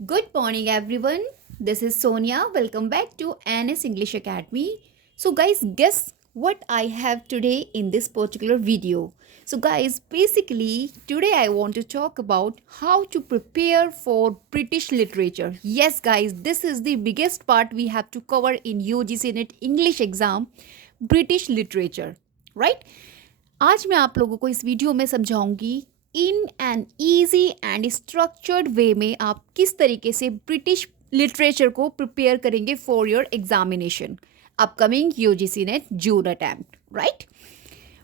Good morning, everyone. This is Sonia. Welcome back to NS English Academy. So, guys, guess what I have today in this particular video? So, guys, basically, today I want to talk about how to prepare for British literature. Yes, guys, this is the biggest part we have to cover in UGC NET English exam, British literature, right? आज मैं आप लोगों को इस video में समझाऊंगी in an easy and structured way में आप किस तरीके से ब्रिटिश लिटरेचर को प्रिपेयर करेंगे for your examination upcoming UGC NET June attempt right.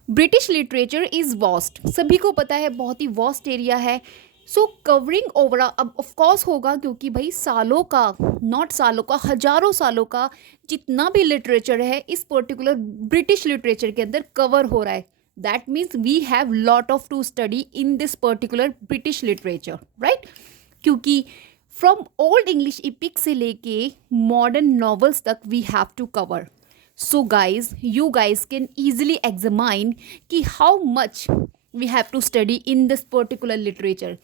British literature is vast, सभी को पता है बहुत ही वास्ट एरिया है। सो कवरिंग ओवर अब ऑफकोर्स होगा क्योंकि भाई सालों का, नॉट सालों का, हजारों सालों का जितना भी लिटरेचर है इस पर्टिकुलर ब्रिटिश लिटरेचर के अंदर कवर हो रहा है। That means we have lot of to study in this particular British literature right, क्योंकि फ्रॉम ओल्ड इंग्लिश इपिक से लेके मॉडर्न नॉवेल्स तक we have to cover. So guys you guys can easily examine कि how much we have to study in this particular literature.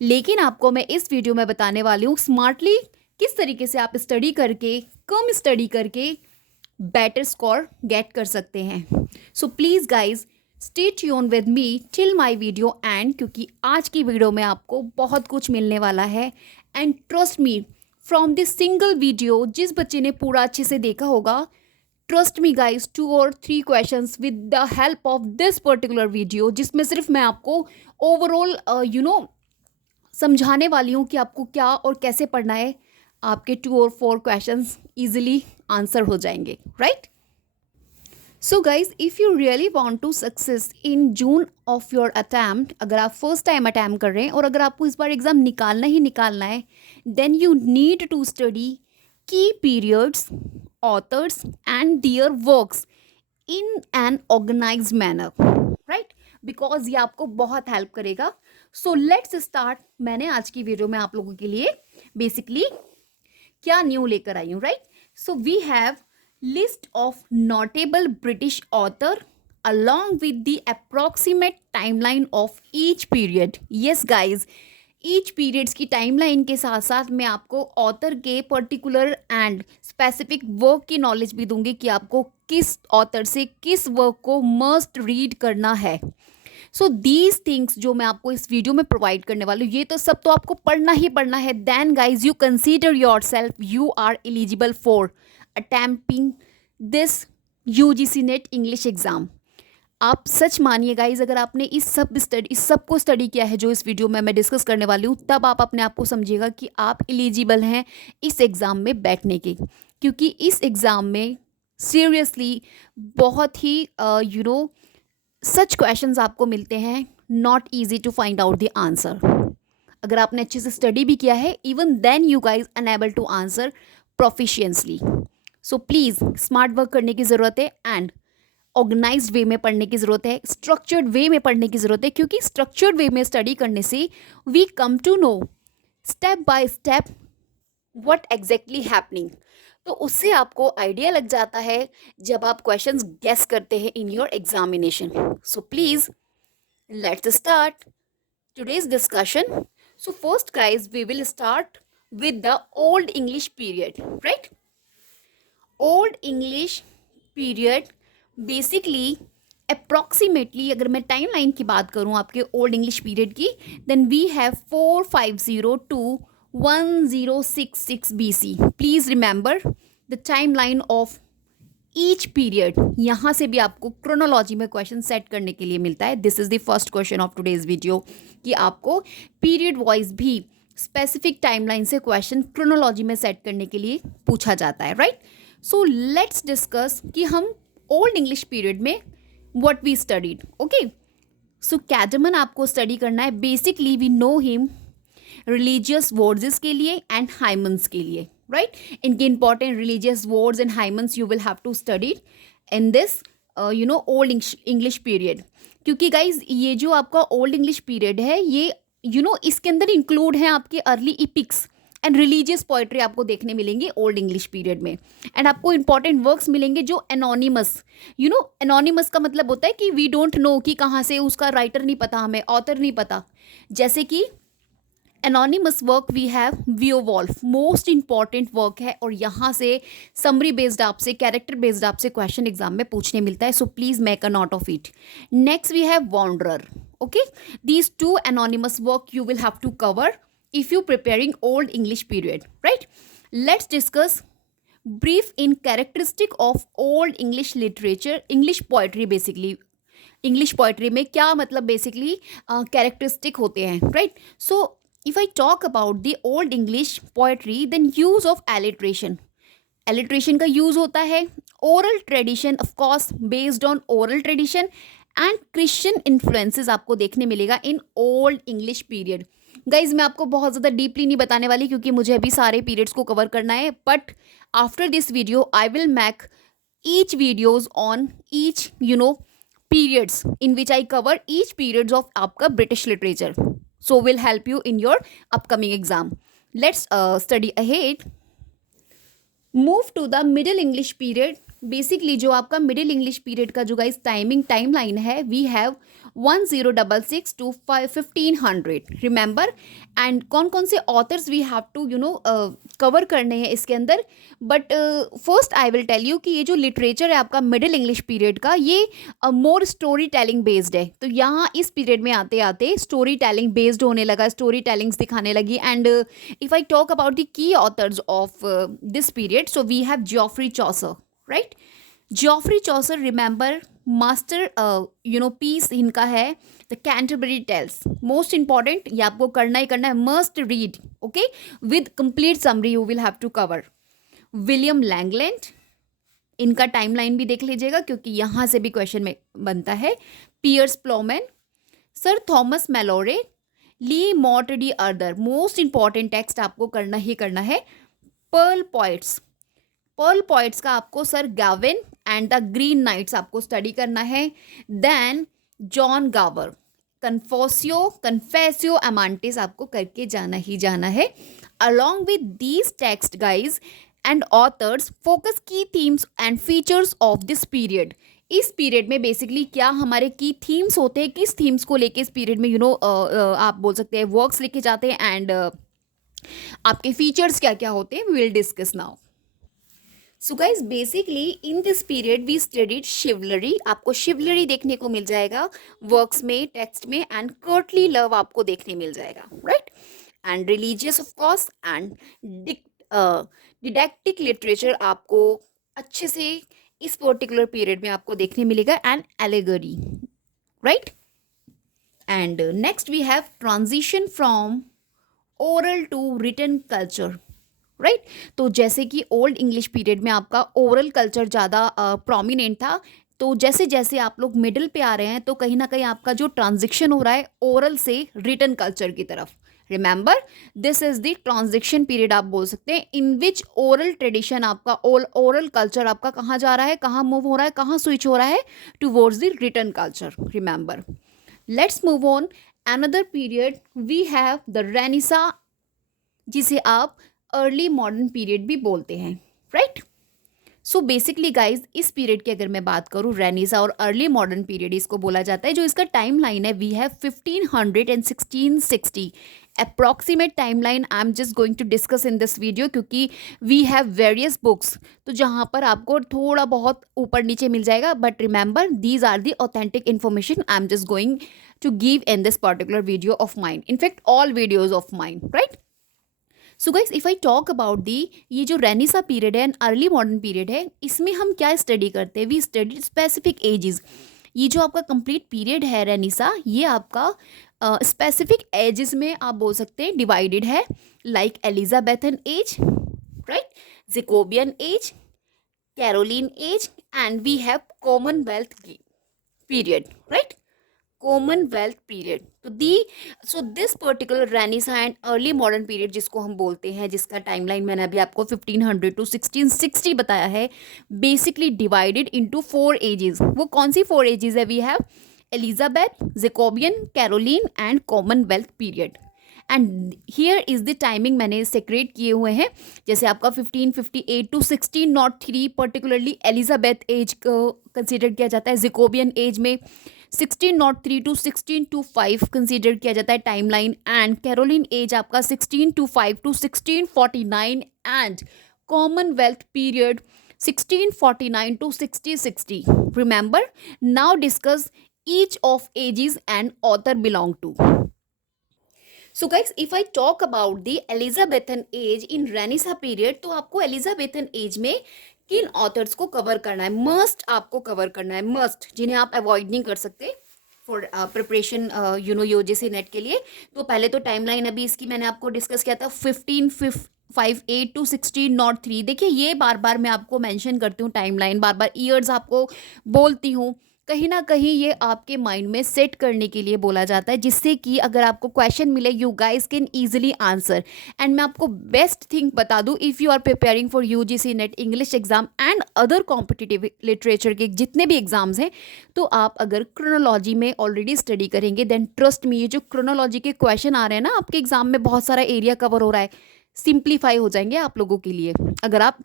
लेकिन आपको मैं इस video में बताने वाली हूँ स्मार्टली किस तरीके से आप स्टडी करके, कम स्टडी करके बेटर स्कोर गेट कर सकते हैं। So please guys stay tune with me till my video and, क्योंकि आज की वीडियो में आपको बहुत कुछ मिलने वाला है। And trust me from this single video, जिस बच्चे ने पूरा अच्छे से देखा होगा, trust me guys 2 or 3 questions with the help of this particular video, जिसमें सिर्फ मैं आपको ओवरऑल समझाने वाली हूँ कि आपको क्या और कैसे पढ़ना है, आपके 2 or 4 क्वेश्चंस इजीली आंसर हो जाएंगे right. So guys if you really want to success in June of your attempt, अगर आप फर्स्ट टाइम अटैम्प्ट कर रहे हैं और अगर आपको इस बार एग्ज़ाम निकालना ही निकालना है, then you need to study की periods, authors and their works in an organised manner right, because ये आपको बहुत हेल्प करेगा। So let's start. मैंने आज की वीडियो में आप लोगों के लिए बेसिकली क्या न्यू लेकर आई हूँ right. So we have list of notable British author along with the approximate timeline of each period. Yes guys, each periods की टाइमलाइन के साथ साथ मैं आपको ऑथर के पर्टिकुलर एंड स्पेसिफिक वर्क की नॉलेज भी दूंगी कि आपको किस ऑथर से किस वर्क को मस्ट रीड करना है। सो दीज थिंग्स जो मैं आपको इस वीडियो में प्रोवाइड करने वाली हूँ, ये तो सब तो आपको पढ़ना ही पढ़ना है। Then guys you consider yourself you are eligible for attempting this UGC NET English exam. आप सच मानिए गाइज, अगर आपने इस सब को स्टडी किया है जो इस वीडियो में मैं डिस्कस करने वाली हूँ, तब आप अपने आप को समझिएगा कि आप एलिजिबल हैं इस एग्ज़ाम में बैठने के। क्योंकि इस एग्ज़ाम में सीरियसली बहुत ही सच क्वेश्चंस आपको मिलते हैं, not easy to find out the answer. अगर आपने अच्छे से स्टडी भी किया है, even then you guys unable to answer proficiently. So please smart work करने की ज़रूरत है एंड ऑर्गेनाइज्ड वे में पढ़ने की ज़रूरत है, स्ट्रक्चर्ड वे में पढ़ने की ज़रूरत है, क्योंकि स्ट्रक्चर्ड वे में स्टडी करने से we come to know step by step what exactly happening. तो उससे आपको आइडिया लग जाता है जब आप क्वेश्चंस गेस करते हैं in your examination. So please let's start today's discussion. So first guys we will start with the old English period right. Old English period basically approximately, अगर मैं टाइम लाइन की बात करूँ आपके ओल्ड इंग्लिश पीरियड की, then we have 450 to 1066 BC। Please remember the time line of each period. यहाँ से भी आपको क्रोनोलॉजी में क्वेश्चन सेट करने के लिए मिलता है। This is the first question of today's video कि आपको पीरियड वाइज भी स्पेसिफिक टाइमलाइन से क्वेश्चन क्रोनोलॉजी में सेट करने के लिए पूछा जाता है राइट। सो लेट्स डिस्कस कि हम ओल्ड इंग्लिश पीरियड में what we studied. Okay, so Caedmon आपको स्टडी करना है। Basically we know him religious words के लिए एंड हाइमन्स के लिए राइट। इनके important religious words and hymns you will have to study in this old English period. क्योंकि guys ये जो आपका ओल्ड इंग्लिश पीरियड है, ये इसके अंदर इंक्लूड है आपके अर्ली इपिक्स एंड रिलीजियस पोइट्री आपको देखने मिलेंगे ओल्ड इंग्लिश पीरियड में। एंड आपको इंपॉर्टेंट वर्क्स मिलेंगे जो एनोनिमस, एनोनिमस का मतलब होता है कि वी डोंट नो कि कहाँ से, उसका राइटर नहीं पता, हमें ऑथर नहीं पता। जैसे कि anonymous work we have Beowulf, most important work है और यहाँ से समरी बेस्ड आपसे, कैरेक्टर बेस्ड आपसे क्वेश्चन एग्जाम में पूछने मिलता है, so please make a note of it. Next we have Wanderer. Okay, these two anonymous work you will have to cover if you preparing old English period, right? Let's discuss brief in characteristic of old English literature, English poetry basically. English poetry में क्या मतलब basically characteristic होते हैं, right? So if I talk about the old English poetry, then use of alliteration. Alliteration का use होता है. Oral tradition, of course based on oral tradition and Christian influences आपको देखने मिलेगा in old English period. Guys मैं आपको बहुत ज़्यादा डीपली नहीं बताने वाली क्योंकि मुझे अभी सारे पीरियड्स को कवर करना है, but after this video I will make each videos on each periods in which I cover each periods of आपका British literature, so will help you in your upcoming exam. Let's study ahead. Move to the middle English period. Basically जो आपका middle English period का जो guys time line है, we have 1066 to 1500, remember. And कौन कौन से authors we have to cover करने हैं इसके अंदर. But first I will tell you कि ये जो लिटरेचर है आपका मिडिल इंग्लिश पीरियड का, ये मोर स्टोरी टेलिंग बेस्ड है. तो यहाँ इस पीरियड में आते आते स्टोरी टेलिंग बेस्ड होने लगा, स्टोरी टेलिंग्स दिखाने लगी. And if I talk about the key authors of this period, so we have Geoffrey Chaucer, right? Geoffrey Chaucer, remember, masterpiece इनका है the Canterbury Tales. Most important, ये आपको करना ही करना है, must read. Okay, with complete summary you will have to cover. William Langland, इनका timeline भी देख लीजिएगा क्योंकि यहाँ से भी क्वेश्चन में बनता है. पियर्स प्लोमैन, सर थॉमस मैलोरे, ली मॉर्टडी अर्दर. मोस्ट इंपॉर्टेंट टेक्स्ट आपको करना ही करना है. पर्ल पॉइट्स, पर्ल पॉइट्स का आपको Sir Gawain and the Green Knights आपको स्टडी करना है. देन जॉन गावर, कन्फेसियो अमांटिस आपको करके जाना ही जाना है. Along with these text guys and authors, focus की themes and features of this period. इस पीरियड में बेसिकली क्या हमारे की थीम्स होते हैं, किस थीम्स को लेके इस पीरियड में आप बोल सकते हैं वर्क्स लिखे जाते हैं, एंड आपके फीचर्स क्या क्या होते हैं, we will discuss now. So guys basically in this period we studied chivalry. आपको शिवलरी देखने को मिल जाएगा वर्क्स में, टेक्स्ट में, एंड कर्टली लव आपको देखने मिल जाएगा, right? And religious of course and didactic literature आपको अच्छे से इस पर्टिकुलर पीरियड में आपको देखने मिलेगा, and allegory, right? And next we have transition from oral to written culture, right? तो जैसे कि ओल्ड इंग्लिश पीरियड में आपका ओरल कल्चर ज़्यादा प्रोमिनेंट था, तो जैसे जैसे आप लोग मिडिल पे आ रहे हैं तो कहीं ना कहीं आपका जो ट्रांजिशन हो रहा है ओरल से रिटन कल्चर की तरफ. Remember, this is the transition period आप बोल सकते हैं, इन विच ओरल ट्रेडिशन आपका ओरल कल्चर आपका कहाँ जा रहा है, कहाँ मूव हो रहा है, कहाँ स्विच हो रहा है, towards the written culture. Remember, let's move on. Another period we have the Renaissance, जिसे आप अर्ली मॉडर्न पीरियड भी बोलते हैं, राइट? सो बेसिकली गाइज इस पीरियड की अगर मैं बात करूँ, रेनेसां और अर्ली मॉडर्न पीरियड इसको बोला जाता है. जो इसका टाइम लाइन है, we have 1500 and 1660 approximate time line. I am just going to discuss in this video क्योंकि वी हैव वेरियस बुक्स, तो जहाँ पर आपको थोड़ा बहुत ऊपर नीचे मिल जाएगा, but remember these are the authentic information I am just going to give in this particular video of mine, in fact all videos of mine, right? So guys if I talk about the ये जो Renaissance period है and early modern period है, इसमें हम क्या study करते हैं, we study specific edges. ये जो आपका कंप्लीट पीरियड है रेनेसां, ये आपका स्पेसिफिक एजेस में आप बोल सकते हैं डिवाइडेड है, like Elizabethan age, right? Jacobean age, Caroline age, and we have Commonwealth period, right? Commonwealth period. तो so this particular renaissance and early modern period जिसको हम बोलते हैं, जिसका टाइमलाइन मैंने अभी आपको 1500 to 1660 बताया है, बेसिकली डिवाइडेड इनटू 4 एजेस. वो कौन सी 4 एजेस है? We have Elizabeth, Jacobean, Caroline and Commonwealth period. And here is the timing मैंने सेक्रेट किए हुए हैं, जैसे आपका 1558 to 1603 पर्टिकुलरली एलिजाबेथ एज को कंसिडर किया जाता है. जैकोबियन एज में 1603 टू 1625 कंसिडर किया जाता है टाइमलाइन, एंड कैरोलिन एज आपका 1625 to 1649, and Commonwealth period 1649 to 1660. Remember, now discuss each of ages and author belong to. So guys, if I talk about the Elizabethan age in Renaissance period, तो आपको Elizabethan age में किन authors को cover करना है, must आपको cover करना है, मस्ट, जिन्हें आप अवॉइड नहीं कर सकते फॉर प्रिपरेशन यूजीसी नेट के लिए. तो पहले तो टाइमलाइन अभी इसकी मैंने आपको डिस्कस किया था 1558 टू 1603. देखिए ये बार बार मैं आपको मेंशन करती हूँ टाइमलाइन, बार बार ईयर्स आपको बोलती हूँ, कहीं ना कहीं ये आपके माइंड में सेट करने के लिए बोला जाता है, जिससे कि अगर आपको क्वेश्चन मिले you guys can easily answer. And मैं आपको बेस्ट थिंग बता दूं, if you are preparing for UGC NET English exam and other competitive literature के जितने भी एग्जाम्स हैं, तो आप अगर क्रोनोलॉजी में ऑलरेडी स्टडी करेंगे देन ट्रस्ट मी, ये जो क्रोनोलॉजी के क्वेश्चन आ रहे हैं ना आपके एग्जाम में, बहुत सारा एरिया कवर हो रहा है, सिंप्लीफाई हो जाएंगे आप लोगों के लिए अगर आप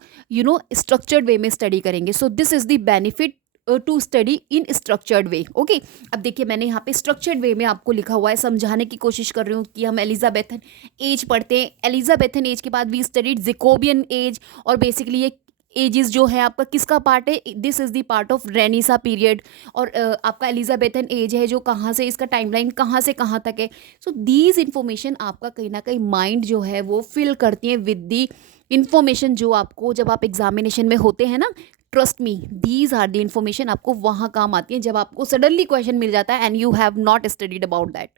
स्ट्रक्चर्ड वे में स्टडी करेंगे. So this is the benefit to study in structured way. Okay, अब देखिए मैंने यहाँ पे स्ट्रक्चर्ड वे में आपको लिखा हुआ है, समझाने की कोशिश कर रही हूँ कि हम एलिजाबेथन एज पढ़ते हैं. एलिजाबेथन एज के बाद वी स्टडीड जैकोबियन एज, और बेसिकली ये एजेस जो है आपका किसका पार्ट है, this is the part of Renaissance period. और आपका एलिजाबेथन एज है जो कहाँ से, इसका टाइमलाइन कहाँ से कहाँ तक है. सो दीज इन्फॉर्मेशन आपका कहीं ना कहीं माइंड जो है वो फिल करती है विद दी इन्फॉर्मेशन जो आपको जब आप एग्जामिनेशन में होते हैं ना. Trust me, these are the information आपको वहाँ काम आती है जब आपको सडनली क्वेश्चन मिल जाता है and you have not studied about that.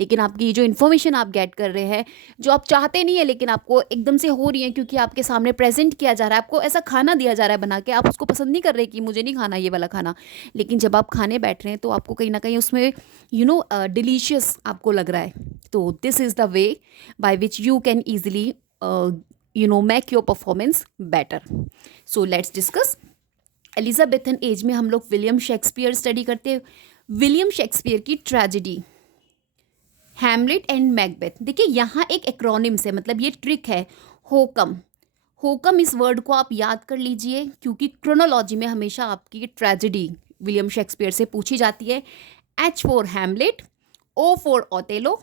लेकिन आपकी जो इन्फॉर्मेशन आप गेट कर रहे हैं, जो आप चाहते नहीं है लेकिन आपको एकदम से हो रही है क्योंकि आपके सामने प्रेजेंट किया जा रहा है, आपको ऐसा खाना दिया जा रहा है बना के, आप उसको पसंद नहीं कर रहे कि मुझे नहीं खाना ये वाला खाना, लेकिन जब आप खाने बैठ रहे हैं तो आपको कहीं ना कहीं उसमें डिलीशियस आपको लग रहा है. तो this is the way by which you can easily make your performance better. So let's discuss. Elizabethan age में हम लोग विलियम शेक्सपियर स्टडी करते हैं. विलियम शेक्सपियर की ट्रेजेडी हैमलेट एंड मैकबेथ. देखिए यहाँ एक एक्रोनिम्स है, मतलब ये ट्रिक है, होकम. होकम इस वर्ड को आप याद कर लीजिए क्योंकि क्रोनोलॉजी में हमेशा आपकी ट्रेजेडी विलियम शेक्सपियर से पूछी जाती है. H for Hamlet, O for Othello,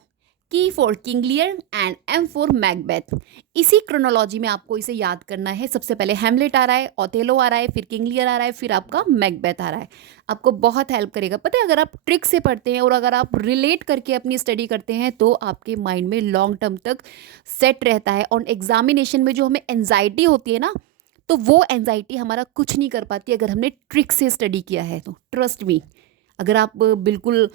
K for King Lear and M for Macbeth. इसी क्रोनोलॉजी में आपको इसे याद करना है. सबसे पहले हैमलेट आ रहा है, ओथेलो आ रहा है, फिर किंग लियर आ रहा है, फिर आपका मैकबेथ आ रहा है. आपको बहुत हेल्प करेगा. पता है अगर आप ट्रिक से पढ़ते हैं और अगर आप रिलेट करके अपनी स्टडी करते हैं तो आपके माइंड में लॉन्ग टर्म तक सेट रहता है. और एग्जामिनेशन में जो हमें एंजाइटी होती है ना, तो वो एंजाइटी हमारा कुछ नहीं कर पाती अगर हमने ट्रिक से स्टडी किया है तो. ट्रस्ट मी, अगर आप बिल्कुल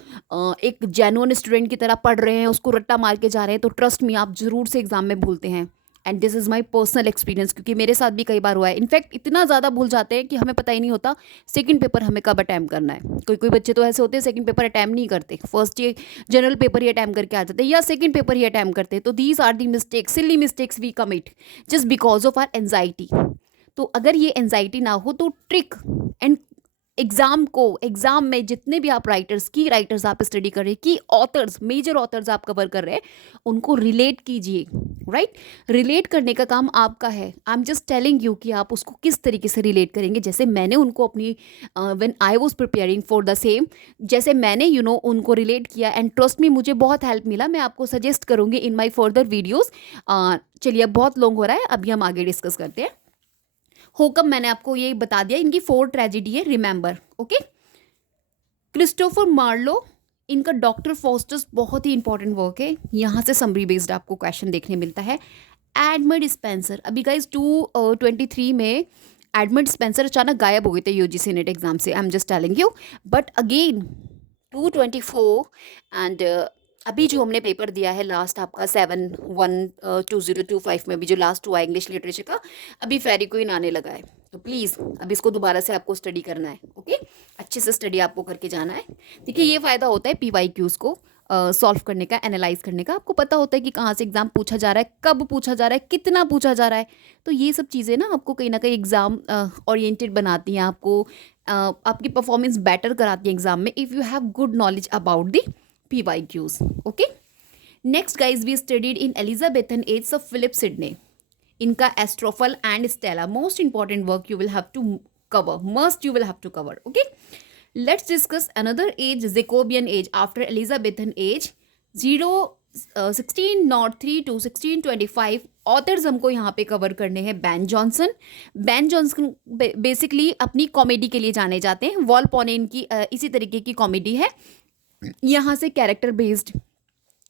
एक जेन्युइन स्टूडेंट की तरह पढ़ रहे हैं, उसको रट्टा मार के जा रहे हैं, तो ट्रस्ट मी आप ज़रूर से एग्जाम में भूलते हैं. And this is my personal experience, क्योंकि मेरे साथ भी कई बार हुआ है. इनफैक्ट इतना ज़्यादा भूल जाते हैं कि हमें पता ही नहीं होता सेकंड पेपर हमें कब अटैम्प्ट करना है. कोई कोई बच्चे तो ऐसे होते हैं सेकंड पेपर अटैम्प्ट नहीं करते, फर्स्ट ये जनरल पेपर ही अटैम्प्ट करके आ जाते हैं या सेकंड पेपर ही अटैम्प्ट करते हैं. तो these are the mistakes, silly mistakes we commit just because of our anxiety. तो अगर ये एंजाइटी ना हो तो ट्रिक एंड एग्जाम में जितने भी आप राइटर्स आप स्टडी कर रहे हैं, की ऑथर्स, मेजर ऑथर्स आप कवर कर रहे हैं, उनको रिलेट कीजिए. राइट, रिलेट करने का काम आपका है. आई एम जस्ट टेलिंग यू कि आप उसको किस तरीके से रिलेट करेंगे. जैसे मैंने उनको अपनी when I was preparing for the same, जैसे मैंने उनको रिलेट किया एंड ट्रस्ट मी मुझे बहुत हेल्प मिला. मैं आपको सजेस्ट करूँगी इन माई फर्दर वीडियोज़. चलिए अब बहुत लॉन्ग हो रहा है, अभी हम आगे डिस्कस करते हैं. होकम मैंने आपको ये बता दिया, इनकी 4 ट्रेजेडी है, रिमेंबर. ओके, क्रिस्टोफर मार्लो, इनका डॉक्टर फॉस्टर्स बहुत ही इंपॉर्टेंट वर्क है. यहाँ से समरी बेस्ड आपको क्वेश्चन देखने मिलता है. एडमंड स्पेंसर, अभी गाइज 2023 में एडमंड स्पेंसर अचानक गायब हो गए थे यूजीसी नेट एग्जाम से. आई am just telling you, but again 2024 and अभी जो हमने पेपर दिया है लास्ट आपका 7/1/2025 में भी जो लास्ट हुआ इंग्लिश लिटरेचर का, अभी फेरी क्वीन आने लगा है. तो प्लीज़ अब इसको दोबारा से आपको स्टडी करना है. ओके, अच्छे से स्टडी आपको करके जाना है. देखिए ये फ़ायदा होता है PYQs को सॉल्व करने का, एनालाइज करने का. आपको पता होता है कि कहाँ से एग्ज़ाम पूछा जा रहा है, कब पूछा जा रहा है, कितना पूछा जा रहा है. तो ये सब चीज़ें ना आपको कहीं ना कहीं एग्ज़ाम ओरिएंटेड बनाती हैं, आपको आपकी परफॉर्मेंस बेटर कराती हैं एग्ज़ाम में if you have good knowledge about the PYQs. Okay. Next guys, we studied in Elizabethan age of Philip Sidney. इनका Astrophel and Stella, most important work you will have to cover, must you will have to cover. Okay. Let's discuss another age, Jacobian age after Elizabethan age, 1603 to 1625 authors हमको यहाँ पे cover करने हैं। Ben Jonson. Ben Jonson basically अपनी comedy के लिए जाने जाते हैं। वॉल पॉनेन की इसी तरीके की कॉमेडी है। यहाँ से कैरेक्टर बेस्ड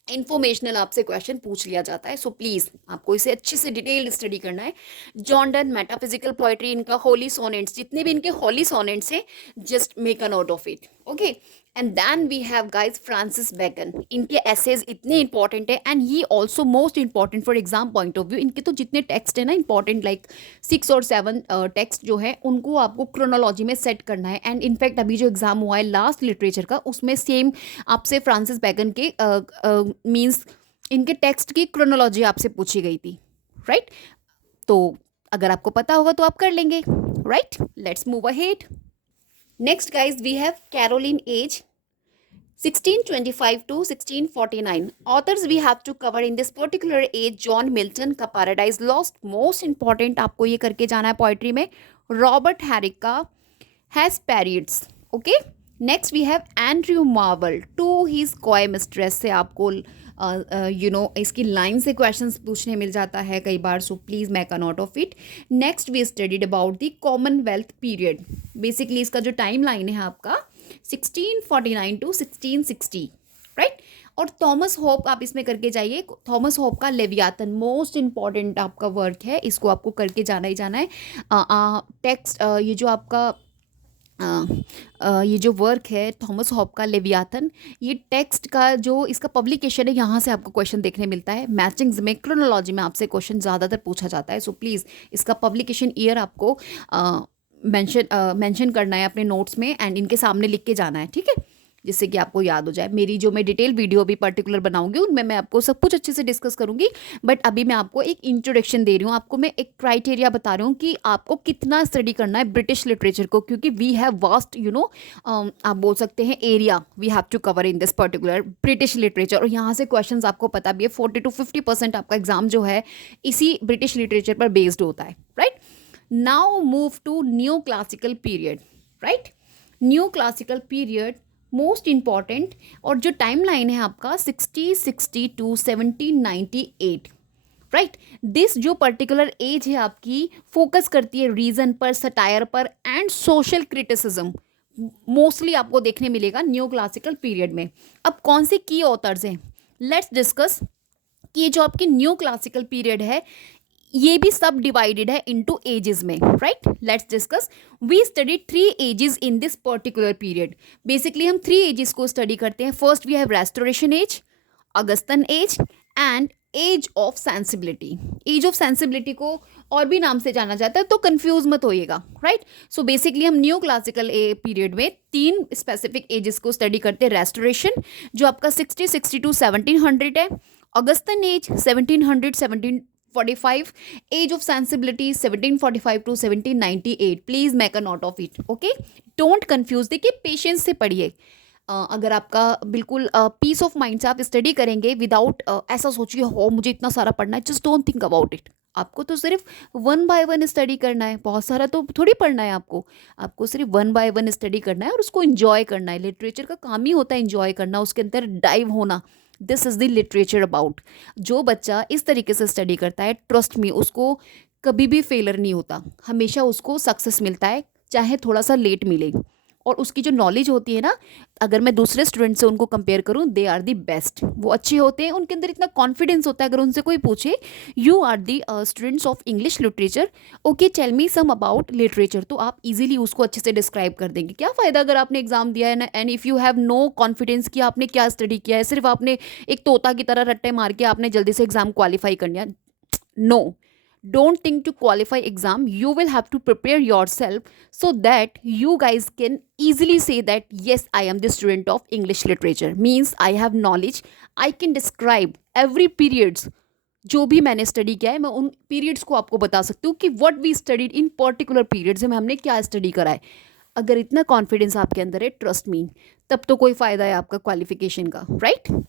इन्फॉर्मेशनल आपसे क्वेश्चन पूछ लिया जाता है। सो प्लीज़ आपको इसे अच्छे से डिटेल्ड स्टडी करना है। जॉन डन, मेटाफिजिकल पोइट्री, इनका होली सोनेट्स, जितने भी इनके होली सोनेट्स हैं, just make a note of it, okay. And then we have guys Francis Bacon. इनके एसेज इतने इंपॉर्टेंट है एंड ये also most important for exam point of view. इनके तो जितने टेक्स्ट है ना इंपॉर्टेंट, लाइक 6 और 7 टेक्स्ट जो है उनको आपको क्रोनोलॉजी में सेट करना है। एंड इनफैक्ट अभी जो एग्जाम हुआ है लास्ट लिटरेचर का, उसमें सेम आपसे फ्रांसिस बैकन के मीन्स इनके टेक्स्ट की क्रोनोलॉजी आपसे पूछी गई थी, राइट। तो अगर आपको पता होगा तो आप कर लेंगे, right. Let's move ahead. Next guys we have Caroline age 1625 to 1649. Authors we have to cover in this particular age, John Milton का पैराडाइज लॉस्ट, मोस्ट इंपॉर्टेंट आपको ये करके जाना है पोइट्री में। रॉबर्ट हैरिक का Hesperides, okay. Next we have Andrew Marvell, to his coy mistress से आपको इसकी लाइन से क्वेश्चंस पूछने मिल जाता है कई बार। So please make a note of it. Next we studied about the Commonwealth period. Basically इसका जो टाइम लाइन है आपका 1649 टू 1660, राइट। और थॉमस होप आप इसमें करके जाइए। थॉमस होप का लेवियाथन मोस्ट इंपॉर्टेंट आपका वर्क है, इसको आपको करके जाना ही जाना है। टेक्स्ट ये जो आपका ये जो वर्क है थॉमस हॉप का लेवियाथन, ये टेक्स्ट का जो इसका पब्लिकेशन है, यहाँ से आपको क्वेश्चन देखने मिलता है। मैचिंग्स में, क्रोनोलॉजी में आपसे क्वेश्चन ज़्यादातर पूछा जाता है। सो प्लीज़ इसका पब्लिकेशन ईयर आपको मेंशन करना है अपने नोट्स में एंड इनके सामने लिख के जाना है, ठीक है, जिससे कि आपको याद हो जाए। मेरी जो मैं डिटेल वीडियो भी पर्टिकुलर बनाऊंगी उनमें मैं आपको सब कुछ अच्छे से डिस्कस करूंगी, बट अभी मैं आपको एक इंट्रोडक्शन दे रही हूँ। आपको मैं एक क्राइटेरिया बता रही हूँ कि आपको कितना स्टडी करना है ब्रिटिश लिटरेचर को, क्योंकि वी हैव वास्ट आप बोल सकते हैं area we have to cover in this particular British literature. और यहाँ से क्वेश्चन आपको पता भी है 40 to 50% आपका एग्जाम जो है इसी ब्रिटिश लिटरेचर पर बेस्ड होता है, right. Now move to new classical period, right. New classical period most important, और जो टाइम लाइन है आपका 1660 टू 1798, राइट। दिस जो पर्टिकुलर एज है आपकी फोकस करती है रीजन पर, सटायर पर एंड सोशल क्रिटिसिज्म, मोस्टली आपको देखने मिलेगा न्यू क्लासिकल पीरियड में। अब कौन से की ऑथर्स हैं, लेट्स डिस्कस। कि ये जो आपकी न्यू क्लासिकल पीरियड है ये भी सब डिवाइडेड है इनटू एजेस में, right. Let's discuss. We study 3 ages in this particular period. Basically हम 3 एजेस को स्टडी करते हैं। First we have Restoration age, Augustan age and age of sensibility. Age of sensibility को और भी नाम से जाना जाता है, तो कंफ्यूज मत होइएगा, राइट। सो बेसिकली हम न्यू क्लासिकल पीरियड में 3 स्पेसिफिक एजेस को स्टडी करते हैं। रेस्टोरेशन जो आपका 1660 टू 1700 है, Augustan age 1700 1745, age of sensibility 1745 to 1798। Please make a note of it, okay. Don't confuse. देखिए पेशेंस से पढ़िए। अगर आपका बिल्कुल पीस ऑफ माइंड से आप स्टडी करेंगे विदाउट ऐसा सोचिए हो मुझे इतना सारा पढ़ना है, just don't think about it. आपको तो सिर्फ 1 by 1 स्टडी करना है, बहुत सारा तो थोड़ी पढ़ना है आपको सिर्फ 1 by 1 स्टडी करना है और उसको इंजॉय करना है। लिटरेचर का काम ही होता है इंजॉय करना, उसके अंदर डाइव होना। This is the literature about. जो बच्चा इस तरीके से स्टडी करता है, ट्रस्ट मी, उसको कभी भी फेलर नहीं होता, हमेशा उसको सक्सेस मिलता है, चाहे थोड़ा सा लेट मिले। और उसकी जो नॉलेज होती है ना, अगर मैं दूसरे स्टूडेंट से उनको कंपेयर करूँ, दे आर दी बेस्ट। वो अच्छे होते हैं, उनके अंदर इतना कॉन्फिडेंस होता है। अगर उनसे कोई पूछे you are the students of English literature, okay tell me some about literature, तो आप इजीली उसको अच्छे से डिस्क्राइब कर देंगे। क्या फ़ायदा अगर आपने एग्जाम दिया है ना and if you have no confidence कि आपने क्या स्टडी किया है, सिर्फ आपने एक तोता की तरह रट्टे मार के आपने जल्दी से एग्जाम क्वालिफाई कर लिया। No, don't think to qualify exam. You will have to prepare yourself so that you guys can easily say that yes, I am the student of English literature, means I have knowledge, I can describe every periods जो भी मैंने study किया है, मैं उन periods को आपको बता सकती हूँ कि what we studied in particular periods में हमने क्या स्टडी करा है। अगर इतना कॉन्फिडेंस आपके अंदर है, ट्रस्ट मी, तब तो कोई फ़ायदा है आपका क्वालिफिकेशन का, राइट।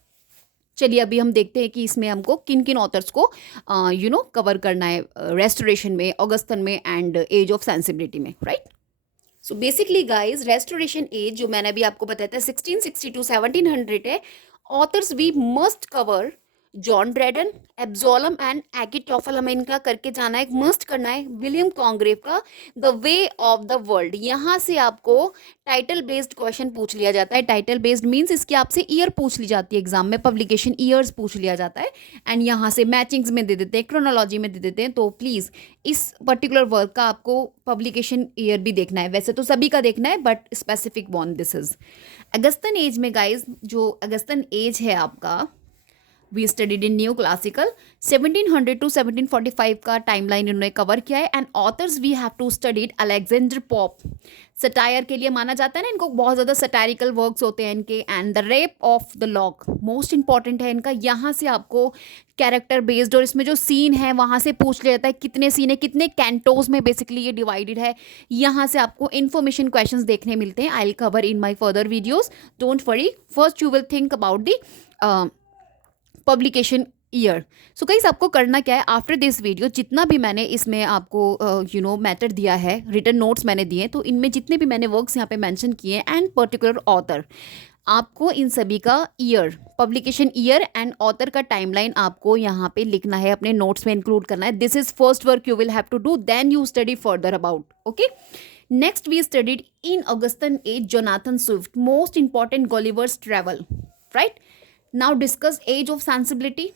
चलिए अभी हम देखते हैं कि इसमें हमको किन किन ऑथर्स को कवर करना है रेस्टोरेशन में, ऑगस्टन में एंड एज ऑफ सेंसिबिलिटी में, right. So basically guys restoration age जो मैंने अभी आपको बताया था 1660 टू 1700 है. Authors we must cover John Dryden, Absalom and Achitophel, हमें इनका करके जाना है, मस्ट करना है. विलियम कॉन्ग्रेव का the way of the world, यहाँ से आपको टाइटल बेस्ड क्वेश्चन पूछ लिया जाता है. टाइटल बेस्ड मीन्स इसकी आपसे ईयर पूछ ली जाती है एग्जाम में, पब्लिकेशन ईयर्स पूछ लिया जाता है एंड यहाँ से मैचिंग्स में दे देते हैं, क्रोनोलॉजी में दे देते हैं. तो प्लीज़ इस पर्टिकुलर वर्क का आपको पब्लिकेशन ईयर भी देखना है. वैसे तो सभी का देखना है but specific one this is. Augustan age में गाइज, जो अगस्तन एज है आपका, we studied in new classical 1700 to 1745 का टाइमलाइन इन्होंने कवर किया है. And authors we have to studied Alexander Pope, satire के लिए माना जाता है ना इनको, बहुत ज़्यादा सटायरिकल वर्क्स होते हैं इनके. And the rape of the lock most important है इनका. यहाँ से आपको कैरेक्टर बेस्ड और इसमें जो सीन है वहाँ से पूछ लिया जाता है कितने सीन है, कितने कैंटोज में बेसिकली ये डिवाइडेड है. यहाँ से आपको इन्फॉर्मेशन क्वेश्चंस देखने मिलते हैं. I will cover in my further videos, don't worry. First you will think about the publication year. So guys आपको करना क्या है, आफ्टर दिस वीडियो जितना भी मैंने इसमें आपको मैटर दिया है, रिटन नोट्स मैंने दिए, तो इनमें जितने भी मैंने वर्क्स यहाँ पे मेंशन किए हैं एंड पर्टिकुलर ऑथर, आपको इन सभी का year, publication year and author का टाइमलाइन आपको यहाँ पे लिखना है, अपने नोट्स में इंक्लूड करना है. This is first work you will have to do, then you study further about. Okay, next we studied in Augustan age Jonathan Swift, most important Gulliver's travel. Right, now discuss age of sensibility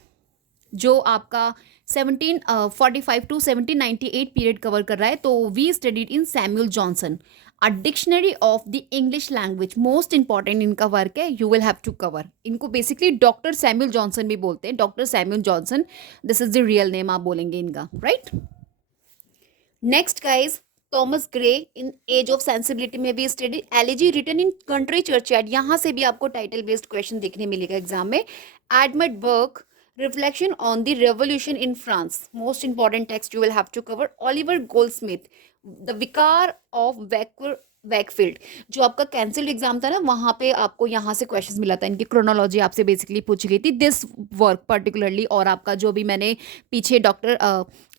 जो आपका 1745 to 1798 period cover कर रहा है. तो we studied in Samuel Johnson a dictionary of the English language, most important इनका work है, you will have to cover. इनको basically doctor Samuel Johnson भी बोलते हैं, doctor Samuel Johnson, this is the real name आप बोलेंगे इनका. Right, next guys Thomas Gray in age of sensibility में भी study elegy written in country churchyard, यहाँ से भी आपको टाइटल बेस्ड क्वेश्चन देखने मिलेगा एग्जाम में. Edmund Burke reflection on the revolution in France, most important text you will have to cover. Oliver Goldsmith the vicar of Wakefield, जो आपका cancelled exam था ना, वहाँ पे आपको यहाँ से क्वेश्चंस मिला था, इनकी क्रोनोलॉजी आपसे बेसिकली पूछी गई थी, दिस वर्क पर्टिकुलरली. और आपका जो भी मैंने पीछे डॉक्टर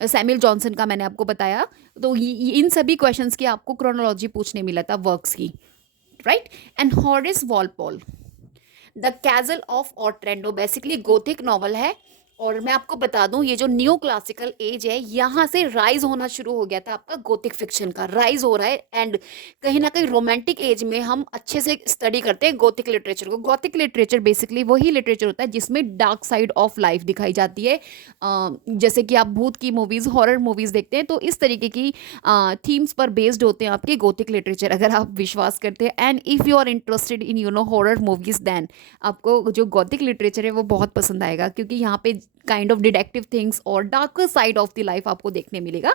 सैमुअल जॉनसन का मैंने आपको बताया, तो इन सभी क्वेश्चंस की आपको क्रोनोलॉजी पूछने मिला था वर्क्स की. Right, and Horace Walpole the Castle of Otranto, basically Gothic novel है. और मैं आपको बता दूं, ये जो न्यू क्लासिकल एज है, यहाँ से राइज होना शुरू हो गया था आपका गोथिक फिक्शन का, राइज हो रहा है. एंड कहीं ना कहीं रोमांटिक एज में हम अच्छे से स्टडी करते हैं गोथिक लिटरेचर को. गोथिक लिटरेचर बेसिकली वही लिटरेचर होता है जिसमें डार्क साइड ऑफ लाइफ दिखाई जाती है. जैसे कि आप भूत की मूवीज़, हॉरर मूवीज़ देखते हैं, तो इस तरीके की थीम्स पर बेस्ड होते हैं आपके गोथिक लिटरेचर, अगर आप विश्वास करते हैं. And if you are interested in horror movies, then आपको जो गॉथिक लिटरेचर है वो बहुत पसंद आएगा, क्योंकि यहाँ पे काइंड ऑफ डिटेक्टिव थिंग्स और darker side of the life आपको देखने मिलेगा.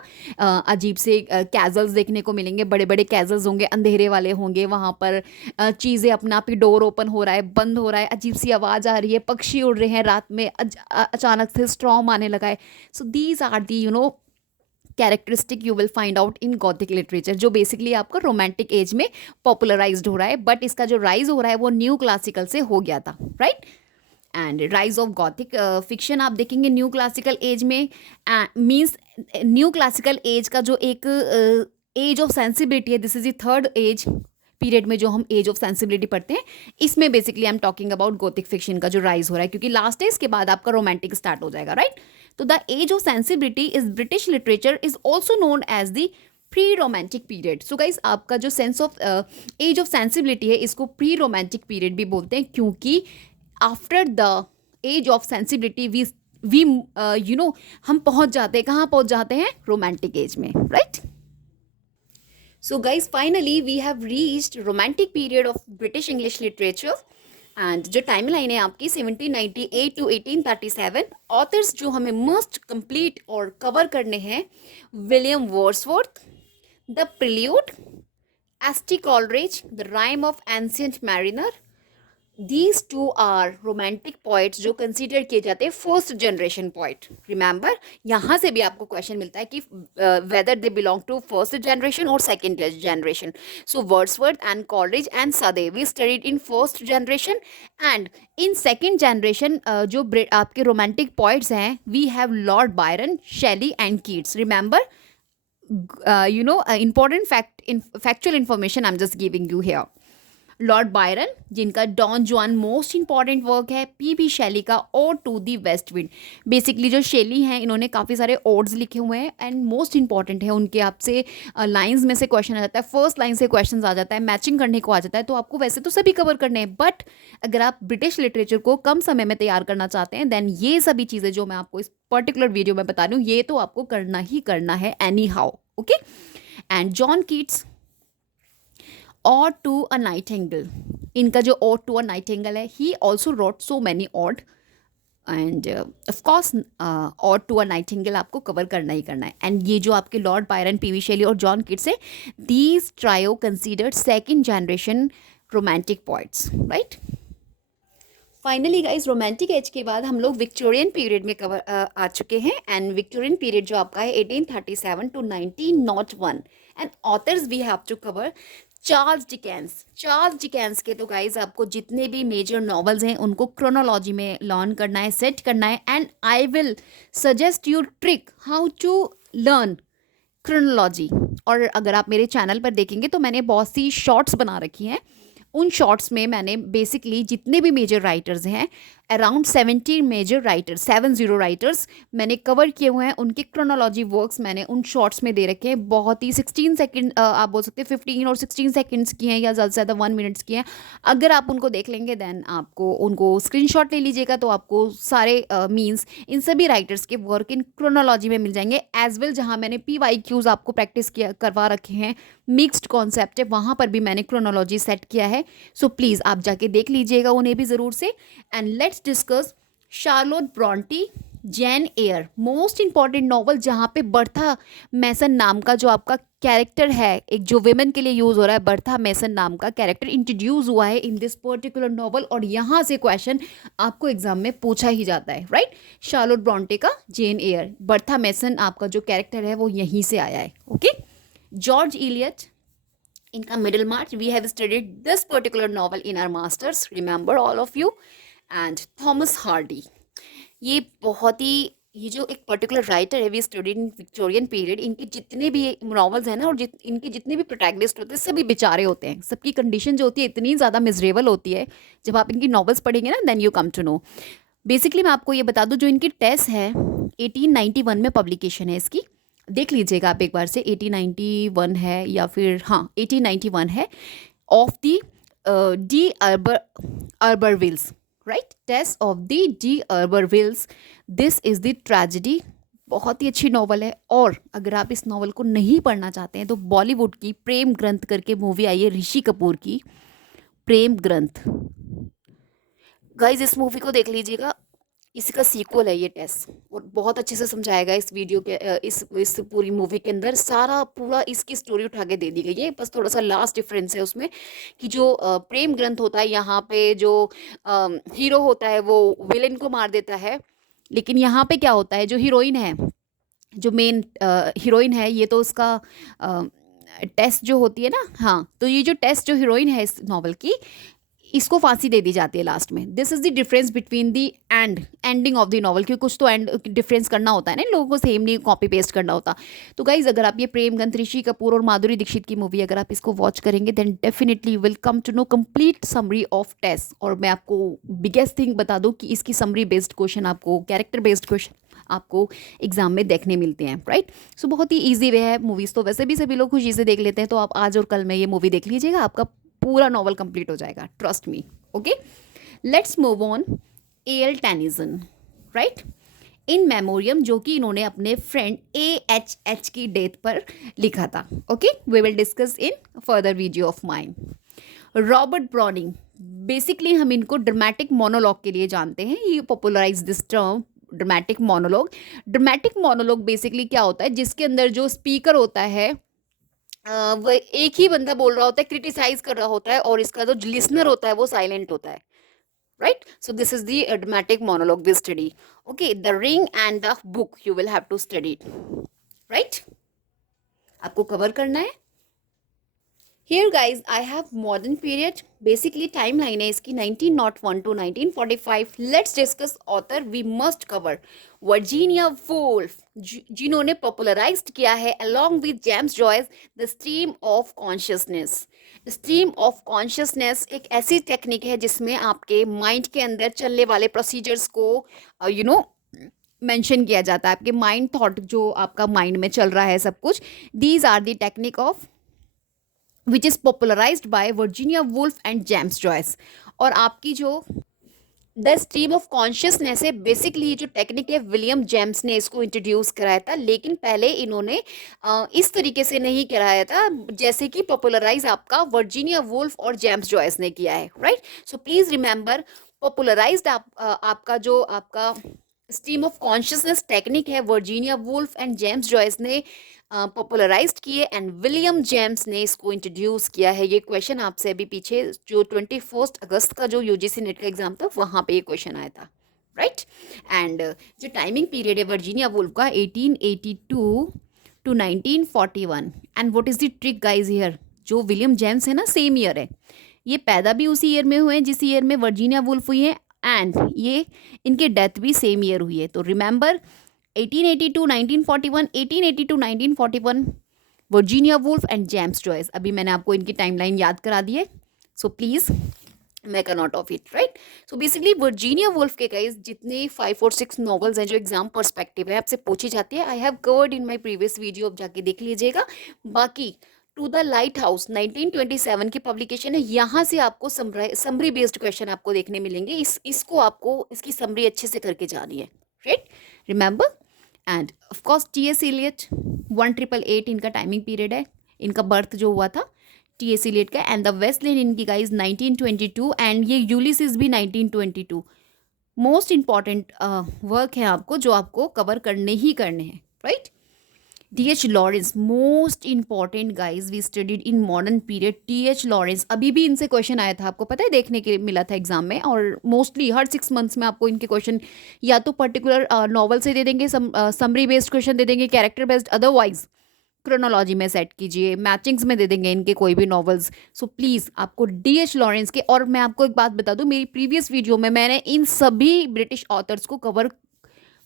अजीब से कैजल्स देखने को मिलेंगे, बड़े बड़े कैजल्स होंगे, अंधेरे वाले होंगे, वहाँ पर चीज़ें अपना आप ही डोर ओपन हो रहा है, बंद हो रहा है, अजीब सी आवाज़ आ रही है, पक्षी उड़ रहे हैं रात में, अचानक से स्टॉर्म आने लगा है. So these are the characteristic you will find out in Gothic literature, जो बेसिकली आपका रोमांटिक एज में पॉपुलराइज्ड हो रहा है. बट इसका जो राइज हो रहा है वो न्यू क्लासिकल से हो गया था. Right, and rise of Gothic fiction आप देखेंगे न्यू क्लासिकल एज में. मीन्स न्यू क्लासिकल एज का जो एक एज ऑफ सेंसिबिलिटी है, this is the third age period में जो हम एज ऑफ सेंसिबिलिटी पढ़ते हैं, इसमें basically I am talking about Gothic fiction का जो राइज हो रहा है, क्योंकि लास्ट एज के बाद आपका रोमांटिक स्टार्ट हो जाएगा. राइट, तो the age of sensibility is British literature is also known as the pre romantic period. So guys आपका जो sense of age of sensibility है, इसको प्री रोमांटिक पीरियड भी बोलते हैं, क्योंकि after the age of sensibility we हम पहुंच जाते हैं, कहाँ पहुंच जाते हैं, रोमांटिक एज में. Right, so guys finally we have reached romantic period of British English literature. And जो टाइम लाइन है आपकी 1798 टू 1837, ऑथर्स जो हमें मस्ट कंप्लीट और कवर करने हैं, William Wordsworth, the prelude, ST. Coleridge, the rhyme of ancient mariner. These two are romantic poets जो consider किए जाते हैं फर्स्ट जनरेशन पोइट. रिमेंबर, यहाँ से भी आपको क्वेश्चन मिलता है कि whether they belong to first generation और second generation. So Wordsworth and Coleridge and Southey we studied in first generation. And in second generation जो आपके रोमांटिक पोइट्स हैं, we have Lord Byron, Shelley and Keats. Remember, important factual information I'm just giving you here. Lord Byron, जिनका Don Juan most important work है, P Shelley का ode to the west wind. Basically जो Shelley हैं इन्होंने काफ़ी सारे odds लिखे हुए हैं एंड मोस्ट इंपॉर्टेंट है उनके आपसे लाइंस में से क्वेश्चन आ जाता है, फर्स्ट लाइन से क्वेश्चन आ जाता है, मैचिंग करने को आ जाता है। तो आपको वैसे तो सभी कवर करने हैं, बट अगर आप ब्रिटिश लिटरेचर को कम समय में तैयार करना चाहते हैं देन ये सभी चीज़ें जो मैं आपको इस पर्टिकुलर वीडियो में बता रही हूँ ये तो आपको करना ही करना है any how. Okay, and John Keats Ode to a Nightingale, इनका जो Ode to a Nightingale है, he also wrote so many ode end of course Ode to a Nightingale आपको कवर करना ही करना है। एंड ये जो आपके लॉर्ड बायरन, पी शैली और जॉन कीट्स है, these trio considered second generation romantic poets, right. Finally guys romantic as के बाद हम लोग विक्टोरियन पीरियड में कवर आ चुके हैं। एंड विक्टोरियन पीरियड जो आपका है 1837 to 1901 and authors we have to cover Charles Dickens के तो गाइज आपको जितने भी मेजर नॉवेल्स हैं उनको क्रोनोलॉजी में लर्न करना है, सेट करना है। And I will suggest you trick how to learn chronology. और अगर आप मेरे चैनल पर देखेंगे तो मैंने बहुत सी शॉर्ट्स बना रखी हैं, उन शॉर्ट्स में मैंने बेसिकली जितने भी मेजर राइटर्स हैं, अराउंड 70 मेजर राइटर्स, 70 राइटर्स मैंने कवर किए हुए हैं, उनके क्रोनोलॉजी वर्क्स मैंने उन शॉर्ट्स में दे रखे हैं। बहुत ही 16 सेकंड आप बोल सकते हैं, 15 और 16 सेकंड्स की हैं या ज़्यादा से ज़्यादा 1 मिनट्स की हैं। अगर आप उनको देख लेंगे देन आपको उनको स्क्रीनशॉट ले लीजिएगा तो आपको सारे मीन्स इन सभी राइटर्स के वर्क इन क्रोनोलॉजी में मिल जाएंगे। एज वेल जहाँ मैंने PYQs आपको प्रैक्टिस किया करवा रखे हैं, मिक्स्ड कॉन्सेप्ट है, वहाँ पर भी मैंने क्रोनोलॉजी सेट किया है। सो प्लीज़ आप जाके देख लीजिएगा उन्हें भी ज़रूर से। And let's discuss Charlotte Bronte, Jane Eyre, most important novel जहाँ पे बर्था मैसन नाम का जो आपका कैरेक्टर है, एक जो विमेन के लिए यूज़ हो रहा है, बर्था मैसन नाम का कैरेक्टर इंट्रोड्यूस हुआ है इन दिस पर्टिकुलर नॉवल और यहाँ से क्वेश्चन आपको एग्जाम में पूछा ही जाता है, राइट। शार्लोट ब्रॉन्टे का जेन एयर, बर्था मैसन आपका जो कैरेक्टर है वो यहीं से आया है। ओके, जॉर्ज इलियट, इनका Middlemarch, we have studied this particular novel in our masters, remember all of you. And Thomas Hardy, ये बहुत ही, ये जो एक पर्टिकुलर राइटर है we studied in Victorian period, इनके जितने भी नॉवेल्स हैं ना और इनके जितने भी प्रोटैगनिस्ट होते हैं सभी बेचारे होते हैं, सबकी कंडीशन जो होती है इतनी ज़्यादा मिजरेबल होती है। जब आप इनकी नॉवेल्स पढ़ेंगे ना then you come to know. Basically मैं आपको ये बता दूँ, जो इनकी टेस्ट है 1891 में पब्लिकेशन है इसकी, देख लीजिएगा आप एक बार से, 1891 है या फिर हाँ 1891 है, of the D'Urbervilles, right, Tess of the D'Urbervilles, this is the tragedy. बहुत ही अच्छी नॉवल है। और अगर आप इस नॉवल को नहीं पढ़ना चाहते हैं तो बॉलीवुड की प्रेम ग्रंथ करके मूवी आई है ऋषि कपूर की, प्रेम ग्रंथ, गाइज इस मूवी को देख लीजिएगा, इसी का सीक्वल है ये टेस्ट, और बहुत अच्छे से समझाएगा इस वीडियो के इस पूरी मूवी के अंदर, सारा पूरा इसकी स्टोरी उठा के दे दी गई है। बस थोड़ा सा लास्ट डिफरेंस है उसमें कि जो प्रेम ग्रंथ होता है यहाँ पे जो हीरो होता है वो विलेन को मार देता है, लेकिन यहाँ पे क्या होता है, जो हीरोइन है, जो मेन हीरोइन है, ये तो उसका टेस्ट जो होती है ना, हाँ, तो ये जो टेस्ट जो हीरोइन है इस नॉवल की, इसको फांसी दे दी जाती है लास्ट में। This is the difference between the ending of the novel, क्योंकि कुछ तो एंड डिफरेंस करना होता है ना, लोगों को सेम नहीं कॉपी पेस्ट करना होता। तो गाइज अगर आप ये प्रेम ग्रंथ, ऋषि कपूर और माधुरी दीक्षित की मूवी अगर आप इसको वॉच करेंगे then definitely will come to know complete summary of test. और मैं आपको बिगेस्ट थिंग बता दूँ कि इसकी समरी बेस्ड क्वेश्चन आपको, कैरेक्टर बेस्ड क्वेश्चन आपको एग्जाम में देखने मिलते हैं, राइट। सो बहुत ही ईजी वे है। मूवीज़ तो वैसे भी सभी लोग खुशी से देख लेते हैं, तो आप आज और कल में ये मूवी देख लीजिएगा, आपका पूरा नॉवल कंप्लीट हो जाएगा, trust me. Okay, let's move on. A.L. Tennyson, right, in memoriam, जो कि इन्होंने अपने फ्रेंड A.H.H की डेथ पर लिखा था। Okay, we will discuss in further video of mine. Robert Browning, basically हम इनको ड्रामेटिक मोनोलॉग के लिए जानते हैं, ये popularize this term dramatic monologue. Dramatic monologue basically क्या होता है, जिसके अंदर जो स्पीकर होता है वो एक ही बंदा बोल रहा होता है, क्रिटिसाइज कर रहा होता है, और इसका जो लिसनर होता है वो साइलेंट होता है, right. So this is the dramatic monologue we study. Okay, the ring and the book you will have to study, right, आपको कवर करना है। Here guys, I have modern period. Basically timeline है इसकी 1901 to 1945. Let's discuss author. We must cover Virginia Woolf, जिन्होंने popularized किया है along with James Joyce the stream of consciousness. Stream of consciousness एक ऐसी टेक्निक है जिसमें आपके माइंड के अंदर चलने वाले प्रोसीजर्स को मेंशन किया जाता है. आपके माइंड थॉट जो आपका माइंड में चल रहा है सब कुछ, these are the technique of which is popularized by Virginia Woolf and James Joyce. और आपकी जो द स्ट्रीम ऑफ कॉन्शियसनेस है, बेसिकली जो टेक्निक है विलियम जेम्स ने इसको इंट्रोड्यूस कराया था, लेकिन पहले इन्होंने इस तरीके से नहीं कराया था जैसे कि पॉपुलराइज आपका वर्जीनिया वुल्फ और जेम्स जॉयस ने किया है. Right. So please remember, popularized आपका जो आपका स्ट्रीम ऑफ कॉन्शियसनेस टेक्निक है Virginia Woolf and James Joyce ने पॉपुलराइज्ड किए एंड विलियम जेम्स ने इसको इंट्रोड्यूस किया है. ये क्वेश्चन आपसे अभी पीछे जो 21 अगस्त का जो यूजीसी नेट का एग्जाम था वहाँ पे ये क्वेश्चन आया था. राइट. एंड जो टाइमिंग पीरियड है वर्जीनिया वुल्फ का 1882 to 1941. And what is the trick guys here, जो विलियम जेम्स है ना सेम ईयर है, ये पैदा भी उसी ईयर में हुए हैं जिस ईयर में वर्जीनिया वुल्फ हुई है, एंड ये इनके डेथ भी सेम ईयर हुई है. तो remember 1882 1941, 1882 1941, Virginia Woolf and James Joyce. अभी मैंने आपको इनकी टाइमलाइन याद करा दी है, so please make a note of it. Right. So basically Virginia Woolf के गाइस जितने 5 और 6 नॉवेल्स हैं जो एग्जाम पर्सपेक्टिव है आपसे पूछी जाती है, I have covered in my previous video, अब जाके देख लीजिएगा. बाकी टू द लाइट हाउस 1927 की पब्लिकेशन है, यहाँ से आपको समरी बेस्ड क्वेश्चन आपको देखने मिलेंगे. इसको आपको इसकी समरी अच्छे से करके जानी है. Right. Remember. And of course T S. Eliot 1888 इनका टाइमिंग पीरियड है, इनका बर्थ जो हुआ था टी.एस. इलियट का. एंड द वेस्टलैंड इनकी गाइज 1922, एंड ये यूलिसिस भी 1922. मोस्ट इंपॉर्टेंट वर्क है आपको जो आपको कवर करने ही करने हैं. Right. D.H. Lawrence, most important guys we studied in modern period. D.H. Lawrence, अभी भी इनसे क्वेश्चन आया था, आपको पता है, देखने के मिला था एग्जाम में. और मोस्टली हर 6 मंथ्स में आपको इनके क्वेश्चन या तो पर्टिकुलर नॉवल से दे देंगे, समरी बेस्ड क्वेश्चन दे देंगे, कैरेक्टर बेस्ड, अदरवाइज क्रोनोलॉजी में सेट कीजिए, मैचिंग्स में दे देंगे इनके कोई भी नॉवेल्स. सो प्लीज़ आपको D.H. लॉरेंस के, और मैं आपको एक बात बता दूं, मेरी प्रीवियस वीडियो में मैंने इन सभी ब्रिटिश ऑथर्स को कवर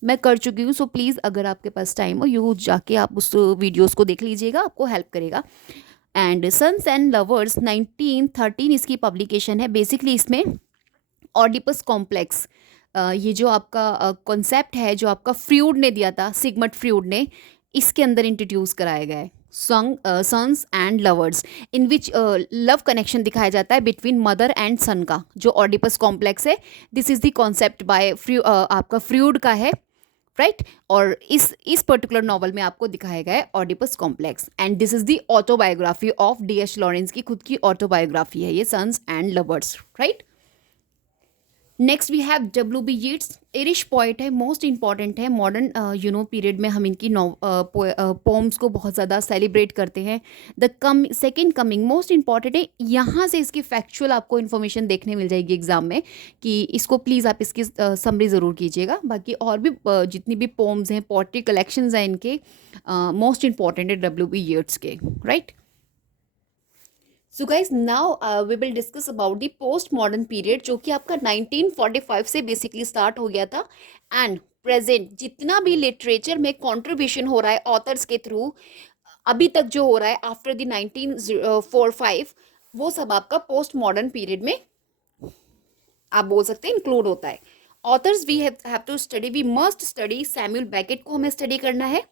मैं कर चुकी हूँ. सो प्लीज़ अगर आपके पास टाइम हो यू जाके आप उस वीडियोस को देख लीजिएगा, आपको हेल्प करेगा. एंड सन्स एंड लवर्स 1913 इसकी पब्लिकेशन है. बेसिकली इसमें ऑडिपस कॉम्प्लेक्स, ये जो आपका कॉन्सेप्ट है जो आपका फ्रूड ने दिया था, सिगमंड फ्रूड ने, इसके अंदर इंट्रोड्यूस कराया गया है. Sons and lovers, in which love connection दिखाया जाता है बिटवीन मदर एंड सन का, जो ऑडिपस कॉम्प्लेक्स है. This is the concept by आपका फ्रूड का है. राइट. और इस पर्टिकुलर नॉवल में आपको दिखाया गया है Oedipus complex. And this is the autobiography of D.H. Lawrence की खुद की ऑटोबायोग्राफी है ये, sons and lovers. Right. Next we have W.B. Yeats, Irish poet है, मोस्ट इंपॉर्टेंट है. मॉडर्न पीरियड में हम इनकी पोम्स को बहुत ज़्यादा सेलिब्रेट करते हैं. The second coming most important है, यहाँ से इसकी फैक्चुअल आपको इन्फॉर्मेशन देखने मिल जाएगी एग्जाम में, कि इसको प्लीज़ आप इसकी समरी ज़रूर कीजिएगा. बाकी और भी जितनी भी पोम्स हैं, पोएट्री कलेक्शंस हैं इनके, मोस्ट इंपॉर्टेंट है W.B. यीट्स के. Right. So guys now we will discuss about the post modern period, जो कि आपका 1945 से बेसिकली स्टार्ट हो गया था. एंड प्रेजेंट जितना भी लिटरेचर में कंट्रीब्यूशन हो रहा है ऑथर्स के थ्रू अभी तक जो हो रहा है आफ्टर द 1945, वो सब आपका पोस्ट मॉडर्न पीरियड में आप बोल सकते हैं इंक्लूड होता है. Authors we have to study, we must study. Samuel Beckett को हमें स्टडी करना है.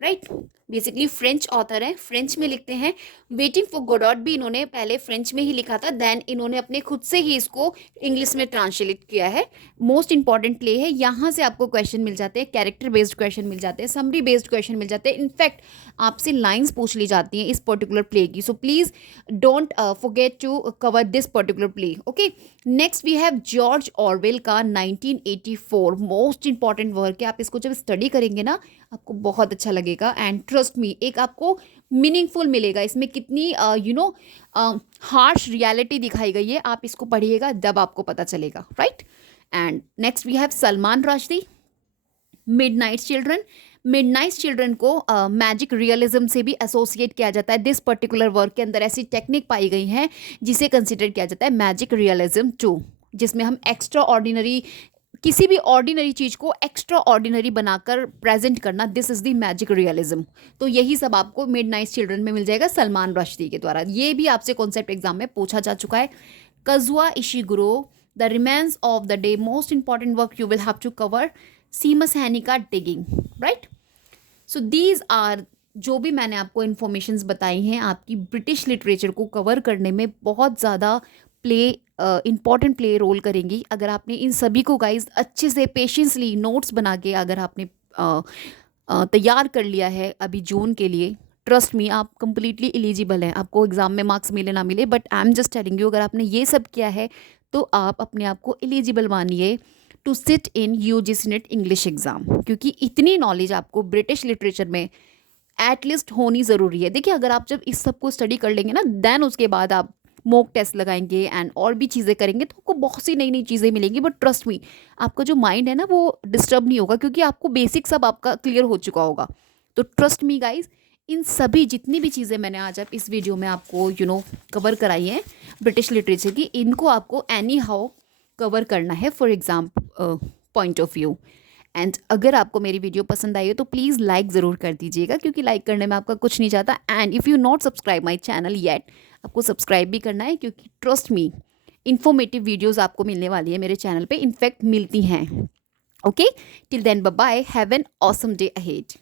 राइट. बेसिकली फ्रेंच ऑथर हैं, फ्रेंच में लिखते हैं. वेटिंग फॉर गोडॉट भी इन्होंने पहले फ्रेंच में ही लिखा था, देन इन्होंने अपने खुद से ही इसको इंग्लिश में ट्रांसलेट किया है. मोस्ट इंपॉर्टेंट प्ले है, यहाँ से आपको क्वेश्चन मिल जाते हैं, कैरेक्टर बेस्ड क्वेश्चन मिल जाते हैं, समरी बेस्ड क्वेश्चन मिल जाते हैं. इनफैक्ट आपसे लाइन्स पूछ ली जाती हैं इस पर्टिकुलर प्ले की. So please don't forget to cover this particular play. Okay. Next we have George Orwell का 1984, मोस्ट इंपॉर्टेंट वर्क है. आप इसको जब स्टडी करेंगे ना आपको बहुत अच्छा लगेगा. एंड ट्रस्ट मी, एक आपको मीनिंगफुल मिलेगा. इसमें कितनी हार्श रियलिटी दिखाई गई है, आप इसको पढ़िएगा जब आपको पता चलेगा. Right. And next we have Salman Rushdie, midnight children. Midnight children को मैजिक रियलिज्म से भी एसोसिएट किया जाता है। दिस पर्टिकुलर वर्क के अंदर ऐसी टेक्निक पाई गई हैं जिसे कंसिडर किया जाता है मैजिक रियलिज्म टू, जिसमें हम एक्स्ट्रा ऑर्डिनरी, किसी भी ऑर्डिनरी चीज़ को एक्स्ट्रा ऑर्डिनरी बनाकर प्रेजेंट करना, this is the magic realism. तो यही सब आपको मिडनाइट चिल्ड्रन में मिल जाएगा सलमान रश्दी के द्वारा। ये भी आपसे कॉन्सेप्ट एग्जाम में पूछा जा चुका है। Kazuo Ishiguro, the Remains of the Day, most important work you will have to cover, Seamus Heaney Digging, right. So these are, जो भी मैंने आपको इन्फॉर्मेशंस बताई हैं, आपकी ब्रिटिश लिटरेचर को कवर करने में बहुत ज़्यादा इम्पॉर्टेंट प्ले रोल करेंगी। अगर आपने इन सभी को गाइज अच्छे से पेशेंसली नोट्स बना के अगर आपने तैयार कर लिया है अभी जून के लिए, ट्रस्ट मी आप कंप्लीटली एलिजिबल हैं। आपको एग्ज़ाम में मार्क्स मिले ना मिले, but I am just telling you, अगर आपने ये सब किया है तो आप अपने आप को एलिजिबल मानिए to sit in UGC NET English exam, क्योंकि इतनी नॉलेज आपको ब्रिटिश लिटरेचर में एटलीस्ट होनी ज़रूरी है। देखिए, अगर आप जब इस सब को स्टडी कर लेंगे ना, देन उसके बाद आप मॉक टेस्ट लगाएंगे एंड और भी चीज़ें करेंगे तो आपको बहुत सी नई नई चीज़ें मिलेंगी। बट ट्रस्ट मी, आपका जो माइंड है ना वो डिस्टर्ब नहीं होगा, क्योंकि आपको बेसिक सब आपका क्लियर हो चुका होगा। तो ट्रस्ट मी गाइज, इन सभी जितनी भी चीज़ें मैंने आज आप इस वीडियो में आपको कवर कराई हैं ब्रिटिश लिटरेचर की, इनको आपको एनी हाउ कवर करना है for exam point of view. And अगर आपको मेरी वीडियो पसंद आई हो तो प्लीज़ लाइक ज़रूर कर दीजिएगा, क्योंकि लाइक करने में आपका कुछ नहीं जाता। And if you not subscribe my channel yet, आपको सब्सक्राइब भी करना है, क्योंकि ट्रस्ट मी इन्फॉर्मेटिव वीडियोज़ आपको मिलने वाली है मेरे चैनल पे, इनफैक्ट मिलती हैं। Okay, till then bye bye, have an awesome day ahead.